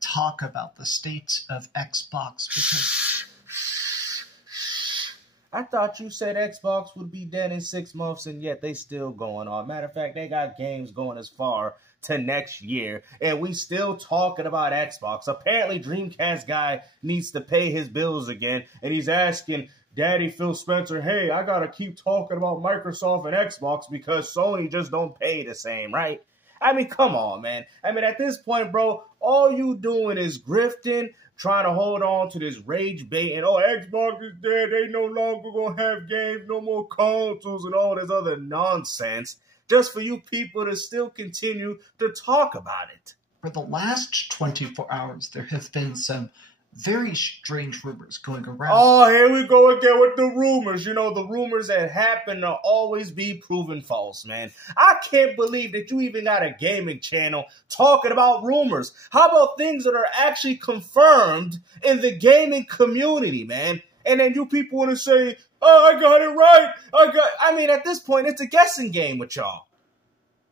talk about the state of Xbox because... I thought you said Xbox would be dead in 6 months, and yet they still going on. Matter of fact, they got games going as far to next year, and we still talking about Xbox. Apparently, Dreamcast guy needs to pay his bills again, and he's asking Daddy Phil Spencer, hey, I gotta keep talking about Microsoft and Xbox because Sony just don't pay the same, right? I mean, come on, man. I mean, at this point, bro, all you doing is grifting, trying to hold on to this rage bait, and oh, Xbox is dead, they no longer gonna have games, no more consoles, and all this other nonsense, just for you people to still continue to talk about it. For the last 24 hours, there have been some very strange rumors going around. Oh, here we go again with the rumors. You know, the rumors that happen to always be proven false, man. I can't believe that you even got a gaming channel talking about rumors. How about things that are actually confirmed in the gaming community, man? And then you people want to say, oh, I got it right. I mean, at this point, it's a guessing game with y'all.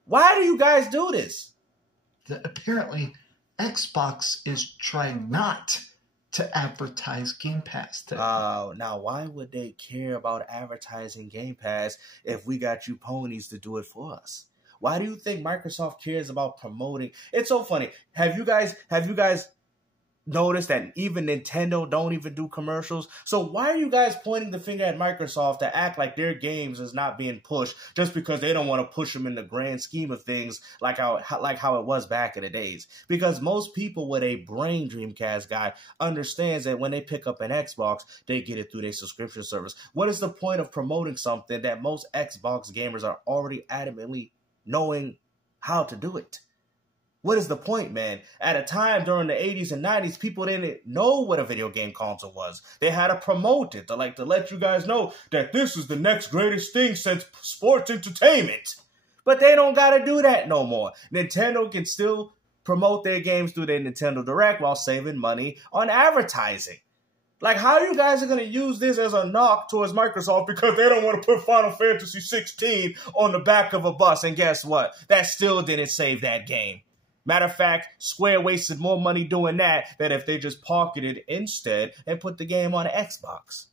Why do you guys do this? Apparently, Xbox is trying not to advertise Game Pass. Now why would they care about advertising Game Pass if we got you ponies to do it for us? Why do you think Microsoft cares about promoting? It's so funny. Have you guys noticed that even Nintendo don't even do commercials? So why are you guys pointing the finger at Microsoft to act like their games is not being pushed just because they don't want to push them in the grand scheme of things like how it was back in the days? Because most people with a brain, Dreamcast guy, understands that when they pick up an Xbox, they get it through their subscription service. What is the point of promoting something that most Xbox gamers are already adamantly knowing how to do it? What is the point, man? At a time during the 80s and 90s, people didn't know what a video game console was. They had to promote it to let you guys know that this is the next greatest thing since sports entertainment. But they don't got to do that no more. Nintendo can still promote their games through their Nintendo Direct while saving money on advertising. Like, how you guys are going to use this as a knock towards Microsoft because they don't want to put Final Fantasy 16 on the back of a bus. And guess what? That still didn't save that game. Matter of fact, Square wasted more money doing that than if they just pocketed instead and put the game on Xbox.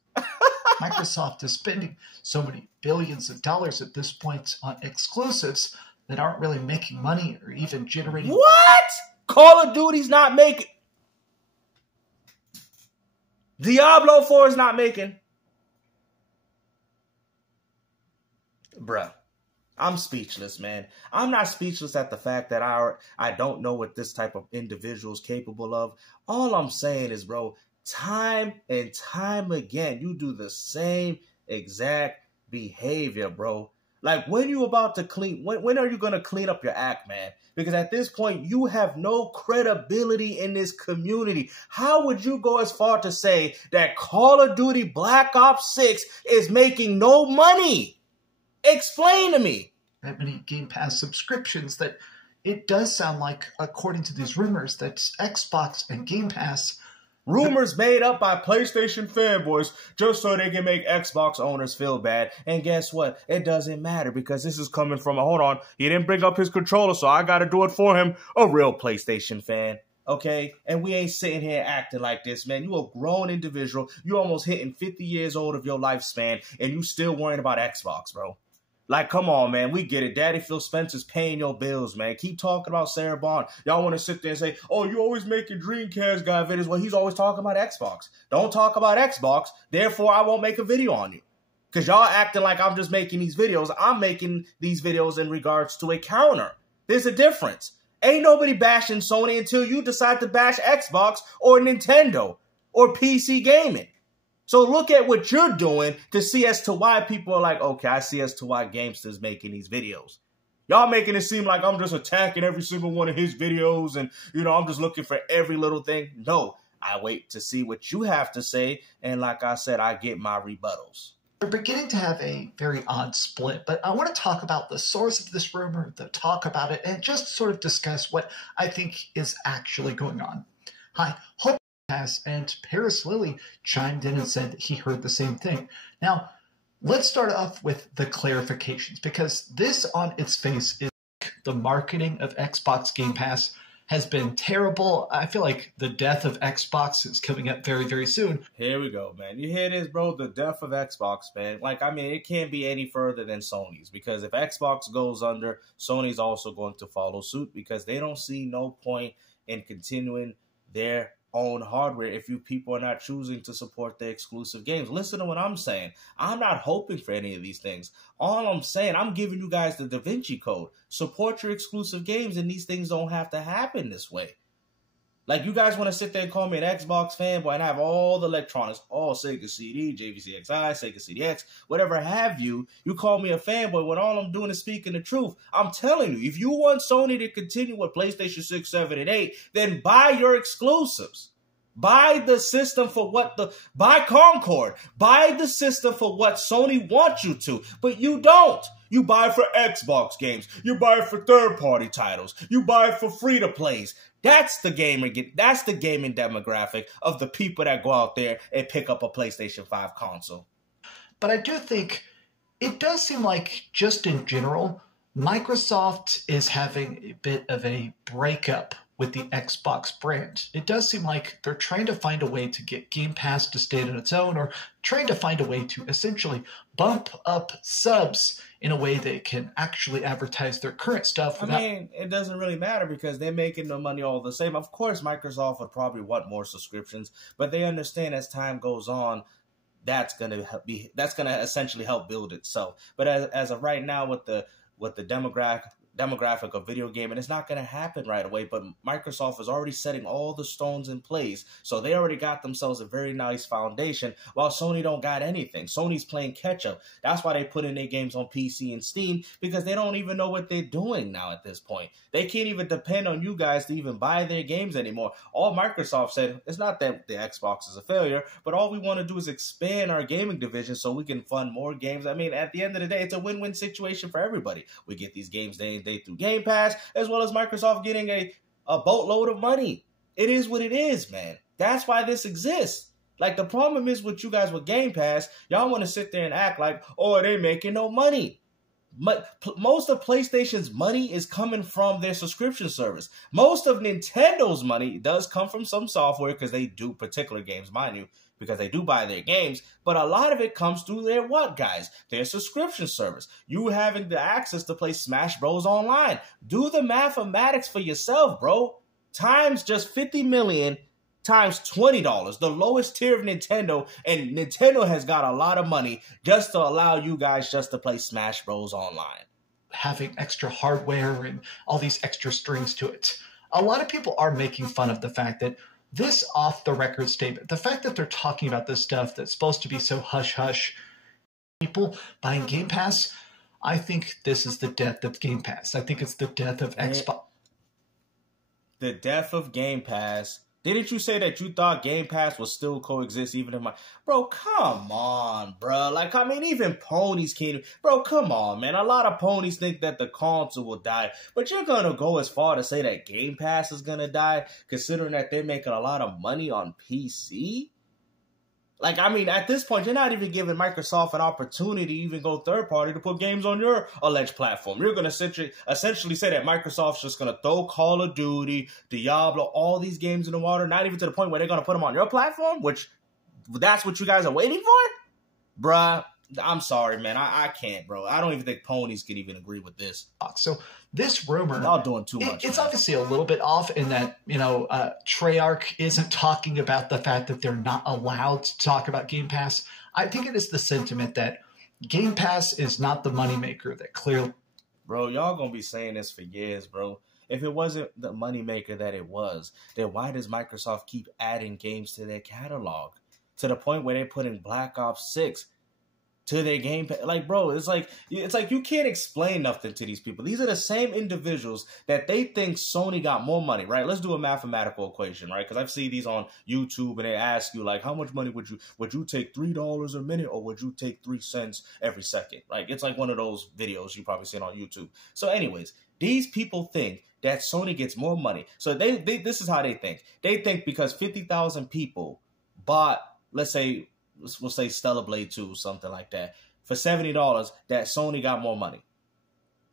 Microsoft is spending so many billions of dollars at this point on exclusives that aren't really making money or even generating... What? Call of Duty's not making... Diablo 4 is not making... Bruh. I'm speechless, man. I'm not speechless at the fact that I don't know what this type of individual is capable of. All I'm saying is, bro, time and time again, you do the same exact behavior, bro. Like, when are you about to when are you going to clean up your act, man? Because at this point, you have no credibility in this community. How would you go as far to say that Call of Duty Black Ops 6 is making no money? Explain to me. That many Game Pass subscriptions that it does sound like, according to these rumors, that Xbox and Game Pass... Rumors made up by PlayStation fanboys just so they can make Xbox owners feel bad. And guess what? It doesn't matter because this is coming from hold on, he didn't bring up his controller, so I got to do it for him, a real PlayStation fan. Okay? And we ain't sitting here acting like this, man. You a grown individual. You almost hitting 50 years old of your lifespan, and you still worrying about Xbox, bro. Like, come on, man. We get it. Daddy Phil Spencer's paying your bills, man. Keep talking about Sarah Bond. Y'all want to sit there and say, oh, you always making Dreamcast guy videos. Well, he's always talking about Xbox. Don't talk about Xbox. Therefore, I won't make a video on you. Because y'all acting like I'm just making these videos. I'm making these videos in regards to a counter. There's a difference. Ain't nobody bashing Sony until you decide to bash Xbox or Nintendo or PC gaming. So look at what you're doing to see as to why people are like, okay, I see as to why Gamster's making these videos. Y'all making it seem like I'm just attacking every single one of his videos and, you know, I'm just looking for every little thing. No, I wait to see what you have to say. And like I said, I get my rebuttals. We're beginning to have a very odd split, but I want to talk about the source of this rumor, the talk about it, and just sort of discuss what I think is actually going on. Hi, Hope and Paris Lilly chimed in and said that he heard the same thing. Now, let's start off with the clarifications, because this on its face is the marketing of Xbox Game Pass has been terrible. I feel like the death of Xbox is coming up very, very soon. Here we go, man. You hear this, bro? The death of Xbox, man. Like, I mean, it can't be any further than Sony's, because if Xbox goes under, Sony's also going to follow suit, because they don't see no point in continuing their own hardware if you people are not choosing to support the exclusive games. Listen to what I'm saying. I'm not hoping for any of these things. All I'm saying, I'm giving you guys the Da Vinci Code. Support your exclusive games, and these things don't have to happen this way. Like, you guys want to sit there and call me an Xbox fanboy and have all the electronics, all Sega CD, JVC XI, Sega CDX, whatever have you. You call me a fanboy when all I'm doing is speaking the truth. I'm telling you, if you want Sony to continue with PlayStation 6, 7, and 8, then buy your exclusives. Buy the system for buy Concord. Buy the system for what Sony wants you to, but you don't. You buy for Xbox games. You buy for third-party titles. You buy for free-to-plays. That's the gaming demographic of the people that go out there and pick up a PlayStation 5 console. But I do think it does seem like, just in general, Microsoft is having a bit of a breakup with the Xbox brand. It does seem like they're trying to find a way to get Game Pass to stand on its own, or trying to find a way to essentially bump up subs in a way they can actually advertise their current stuff. I mean, it doesn't really matter because they're making the money all the same. Of course, Microsoft would probably want more subscriptions, but they understand as time goes on, that's gonna essentially help build itself. But as of right now, with the demographic of video gaming, it's not going to happen right away, but Microsoft is already setting all the stones in place, so they already got themselves a very nice foundation, while Sony don't got anything. Sony's playing catch-up. That's why they put in their games on PC and Steam, because they don't even know what they're doing now at this point. They can't even depend on you guys to even buy their games anymore. All Microsoft said, it's not that the Xbox is a failure, but all we want to do is expand our gaming division so we can fund more games. I mean, at the end of the day, it's a win-win situation for everybody. We get these games day and day through Game Pass, as well as Microsoft getting a boatload of money. It is what it is, man. That's why this exists. Like, the problem is with you guys with Game Pass, y'all want to sit there and act like, oh, they making no money. Most of PlayStation's money is coming from their subscription service. Most of Nintendo's money does come from some software, because they do particular games, mind you, because they do buy their games, but a lot of it comes through their what, guys? Their subscription service. You having the access to play Smash Bros. Online. Do the mathematics for yourself, bro. Times just 50 million times $20, the lowest tier of Nintendo, and Nintendo has got a lot of money just to allow you guys just to play Smash Bros. Online. Having extra hardware and all these extra strings to it. A lot of people are making fun of the fact that this off-the-record statement, the fact that they're talking about this stuff that's supposed to be so hush-hush, people buying Game Pass, I think this is the death of Game Pass. I think it's the death of Xbox. The death of Game Pass. Didn't you say that you thought Game Pass will still coexist even in my... Bro, come on, bro. Like, I mean, even ponies can't... Bro, come on, man. A lot of ponies think that the console will die. But you're going to go as far to say that Game Pass is going to die, considering that they're making a lot of money on PC? Like, I mean, at this point, you're not even giving Microsoft an opportunity to even go third-party to put games on your alleged platform. You're going to essentially say that Microsoft's just going to throw Call of Duty, Diablo, all these games in the water, not even to the point where they're going to put them on your platform, which that's what you guys are waiting for? Bruh, I'm sorry, man. I can't, bro. I don't even think ponies can even agree with this. So this rumor... Y'all doing too much. It's obviously a little bit off in that, Treyarch isn't talking about the fact that they're not allowed to talk about Game Pass. I think it is the sentiment that Game Pass is not the moneymaker that clearly... Bro, y'all gonna be saying this for years, bro. If it wasn't the moneymaker that it was, then why does Microsoft keep adding games to their catalog? To the point where they're putting Black Ops 6 to their game. Like, bro, it's like you can't explain nothing to these people. These are the same individuals that they think Sony got more money, right? Let's do a mathematical equation, right? Because I've seen these on YouTube and they ask you, like, how much money would you take $3 a minute, or would you take 3 cents every second? Like, it's like one of those videos you probably seen on YouTube. So anyways, these people think that Sony gets more money. So they this is how they think. They think because 50,000 people bought, we'll say Stellar Blade 2, something like that, for $70, that Sony got more money.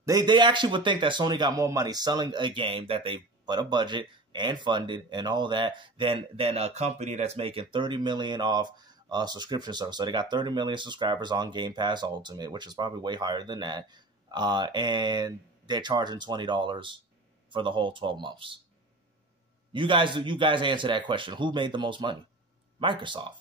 They actually would think that Sony got more money selling a game that they put a budget and funded and all that than a company that's making $30 million off subscription service. So they got 30 million subscribers on Game Pass Ultimate, which is probably way higher than that. And they're charging $20 for the whole 12 months. You guys answer that question. Who made the most money? Microsoft.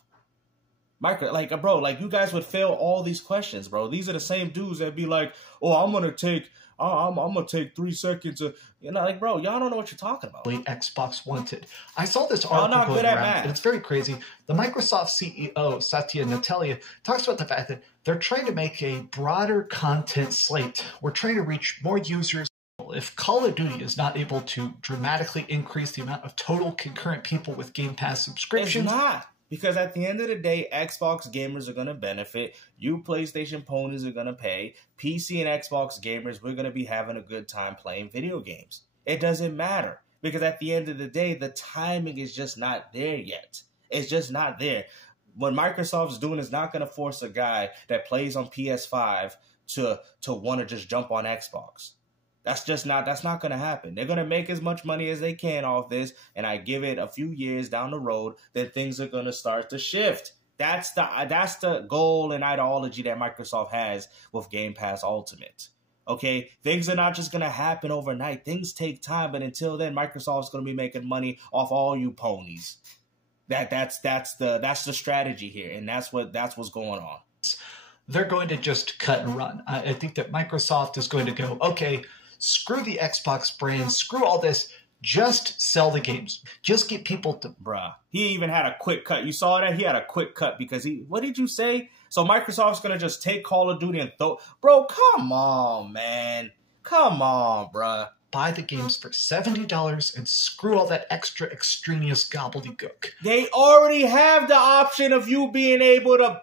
You guys would fail all these questions, bro. These are the same dudes that be like, oh, I'm gonna take 3 seconds to, bro, y'all don't know what you're talking about. Xbox wanted. I saw this article going around, and it's very crazy. The Microsoft CEO, Satya Nadella, talks about the fact that they're trying to make a broader content slate. We're trying to reach more users. If Call of Duty is not able to dramatically increase the amount of total concurrent people with Game Pass subscriptions... It's not. Because at the end of the day, Xbox gamers are going to benefit. You PlayStation ponies are going to pay. PC and Xbox gamers, we're going to be having a good time playing video games. It doesn't matter. Because at the end of the day, the timing is just not there yet. It's just not there. What Microsoft's doing is not going to force a guy that plays on PS5 to want to just jump on Xbox. That's not going to happen. They're going to make as much money as they can off this, and I give it a few years down the road, then things are going to start to shift. That's the goal and ideology that Microsoft has with Game Pass Ultimate. Okay, things are not just going to happen overnight. Things take time, but until then, Microsoft's going to be making money off all you ponies. That's the strategy here, and that's what's going on. They're going to just cut and run. I think that Microsoft is going to go, okay, screw the Xbox brand, screw all this, just sell the games. Just get people to... Bruh, he even had a quick cut. You saw that? He had a quick cut because what did you say? So Microsoft's going to just take Call of Duty and throw... Bro, come on, man. Come on, bruh. Buy the games for $70 and screw all that extra extraneous gobbledygook. They already have the option of you being able to...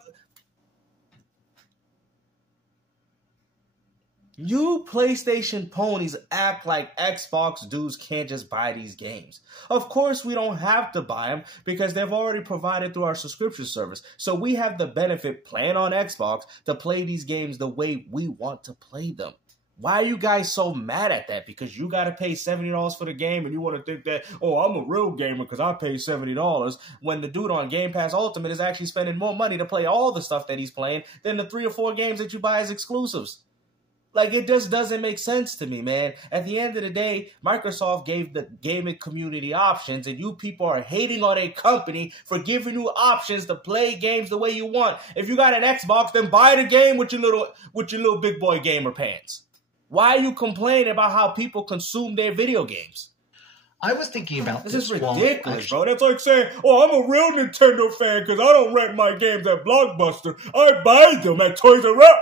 You PlayStation ponies act like Xbox dudes can't just buy these games. Of course we don't have to buy them because they've already provided through our subscription service. So we have the benefit playing on Xbox to play these games the way we want to play them. Why are you guys so mad at that? Because you got to pay $70 for the game and you want to think that, oh, I'm a real gamer because I pay $70 when the dude on Game Pass Ultimate is actually spending more money to play all the stuff that he's playing than the 3 or 4 games that you buy as exclusives. Like, it just doesn't make sense to me, man. At the end of the day, Microsoft gave the gaming community options, and you people are hating on a company for giving you options to play games the way you want. If you got an Xbox, then buy the game with your little big boy gamer pants. Why are you complaining about how people consume their video games? I was thinking about this. This is ridiculous, bro. That's like saying, oh, I'm a real Nintendo fan because I don't rent my games at Blockbuster. I buy them at Toys R Us.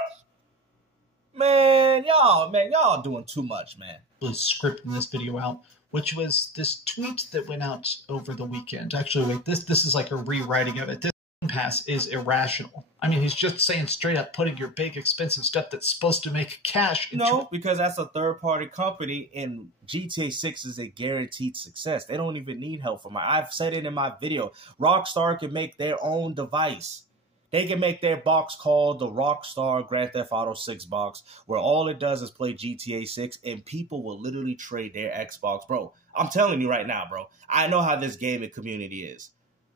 Man, y'all doing too much, man. Was scripting this video out, which was this tweet that went out over the weekend. Actually, wait, this is like a rewriting of it. This Game Pass is irrational. I mean, he's just saying straight up putting your big expensive stuff that's supposed to make cash into... No, because that's a third-party company, and GTA 6 is a guaranteed success. They don't even need help from I've said it in my video. Rockstar can make their own device. They can make their box called the Rockstar Grand Theft Auto 6 box, where all it does is play GTA 6, and people will literally trade their Xbox. Bro, I'm telling you right now, bro, I know how this gaming community is.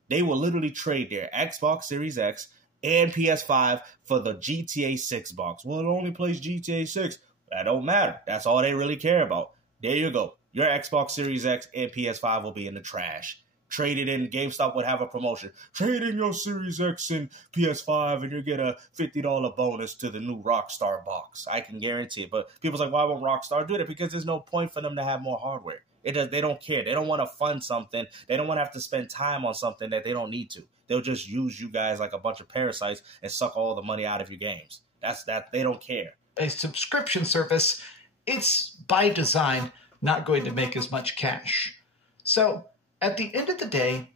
They will literally trade their Xbox Series X and PS5 for the GTA 6 box. Well, it only plays GTA 6. That don't matter. That's all they really care about. There you go. Your Xbox Series X and PS5 will be in the trash. Trade it in. GameStop would have a promotion. Trade in your Series X and PS5 and you get a $50 bonus to the new Rockstar box. I can guarantee it. But people's like, why won't Rockstar do that? Because there's no point for them to have more hardware. They don't care. They don't want to fund something. They don't want to have to spend time on something that they don't need to. They'll just use you guys like a bunch of parasites and suck all the money out of your games. That's that. They don't care. A subscription service, it's by design not going to make as much cash. So at the end of the day,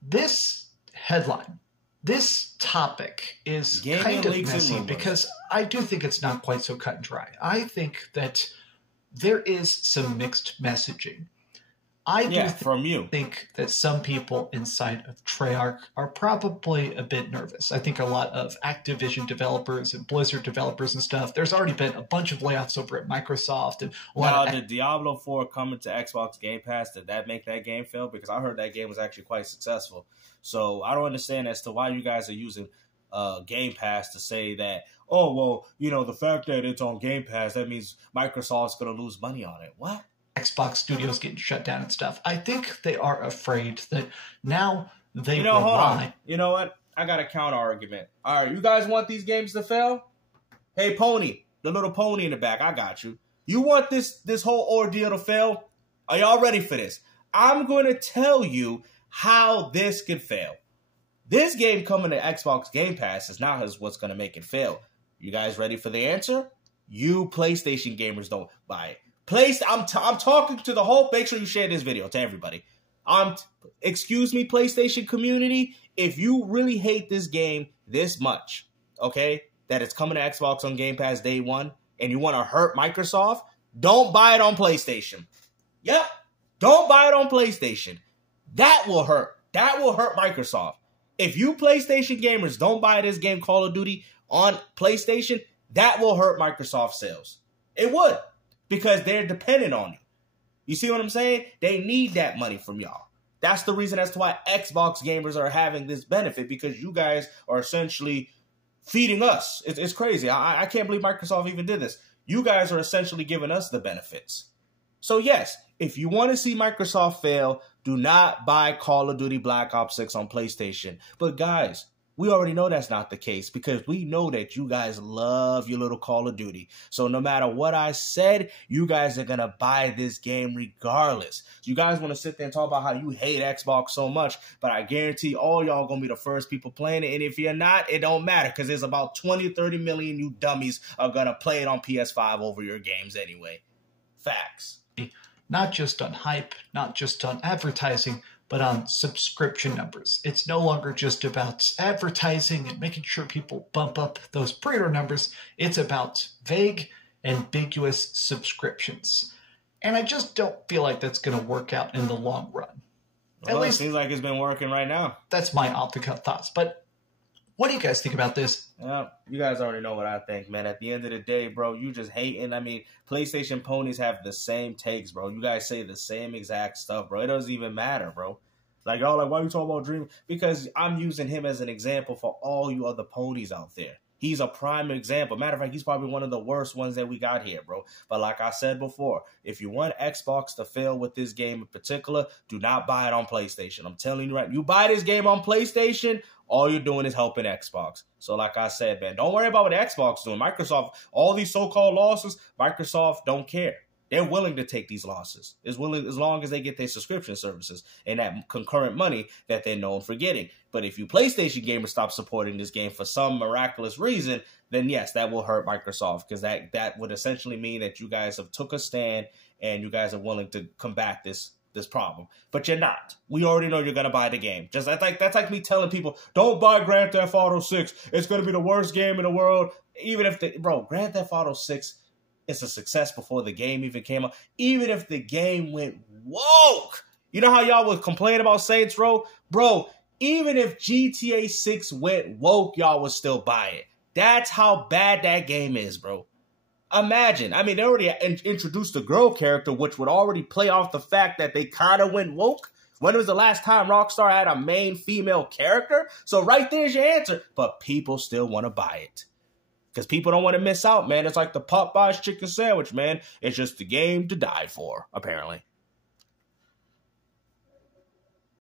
this headline, this topic is kind of messy because I do think it's not quite so cut and dry. I think that there is some mixed messaging. I do from you. think that some people inside of Treyarch are probably a bit nervous. I think a lot of Activision developers and Blizzard developers and stuff, there's already been a bunch of layoffs over at Microsoft. And a lot Now, did Diablo 4 coming to Xbox Game Pass, did that make that game fail? Because I heard that game was actually quite successful. So I don't understand as to why you guys are using Game Pass to say that, oh, well, you know, the fact that it's on Game Pass, that means Microsoft's going to lose money on it. What? Xbox studios getting shut down and stuff. I think they are afraid that now they hold on. You know what? I got a counter argument. All right, you guys want these games to fail? Hey, Pony, the little pony in the back, I got you. You want this whole ordeal to fail? Are y'all ready for this? I'm going to tell you how this could fail. This game coming to Xbox Game Pass is not what's going to make it fail. You guys ready for the answer? You PlayStation gamers don't buy it. I'm talking to the whole. Make sure you share this video to everybody. Excuse me, PlayStation community. If you really hate this game this much, okay, that it's coming to Xbox on Game Pass day one, and you want to hurt Microsoft, don't buy it on PlayStation. Yep, don't buy it on PlayStation. That will hurt. That will hurt Microsoft. If you PlayStation gamers don't buy this game, Call of Duty, on PlayStation, that will hurt Microsoft sales. It would. Because they're dependent on you. You see what I'm saying? They need that money from y'all. That's the reason as to why Xbox gamers are having this benefit, because you guys are essentially feeding us. It's crazy. I can't believe Microsoft even did this. You guys are essentially giving us the benefits. So yes, if you want to see Microsoft fail, do not buy Call of Duty Black Ops 6 on PlayStation. But guys, we already know that's not the case, because we know that you guys love your little Call of Duty. So no matter what I said, you guys are going to buy this game regardless. You guys want to sit there and talk about how you hate Xbox so much, but I guarantee all y'all going to be the first people playing it. And if you're not, it don't matter, because there's about 20, 30 million you dummies are going to play it on PS5 over your games anyway. Facts. Not just on hype, not just on advertising, but on subscription numbers. It's no longer just about advertising and making sure people bump up those pre-order numbers. It's about vague, ambiguous subscriptions. And I just don't feel like that's going to work out in the long run. Well, at least it seems like it's been working right now. That's my off-the-cuff thoughts. But what do you guys think about this? Well, you guys already know what I think, man. At the end of the day, bro, you just hating. I mean, PlayStation ponies have the same takes, bro. You guys say the same exact stuff, bro. It doesn't even matter, bro. Like, y'all like, why are you talking about Dream? Because I'm using him as an example for all you other ponies out there. He's a prime example. Matter of fact, he's probably one of the worst ones that we got here, bro. But like I said before, if you want Xbox to fail with this game in particular, do not buy it on PlayStation. I'm telling you right. You buy this game on PlayStation, all you're doing is helping Xbox. So like I said, man, don't worry about what Xbox is doing. Microsoft, all these so-called losses, Microsoft don't care. They're willing to take these losses as long as they get their subscription services and that concurrent money that they're known for getting. But if you PlayStation gamers stop supporting this game for some miraculous reason, then yes, that will hurt Microsoft, because that would essentially mean that you guys have took a stand and you guys are willing to combat this problem. But you're not. We already know you're gonna buy the game. Just that's like me telling people, don't buy Grand Theft Auto 6. It's gonna be the worst game in the world. Even if Grand Theft Auto 6. It's a success before the game even came out. Even if the game went woke. You know how y'all would complain about Saints Row? Bro, even if GTA 6 went woke, y'all would still buy it. That's how bad that game is, bro. Imagine. I mean, they already introduced the girl character, which would already play off the fact that they kind of went woke. When was the last time Rockstar had a main female character? So right there's your answer. But people still want to buy it. Because people don't want to miss out, man. It's like the Popeyes chicken sandwich, man. It's just the game to die for, apparently.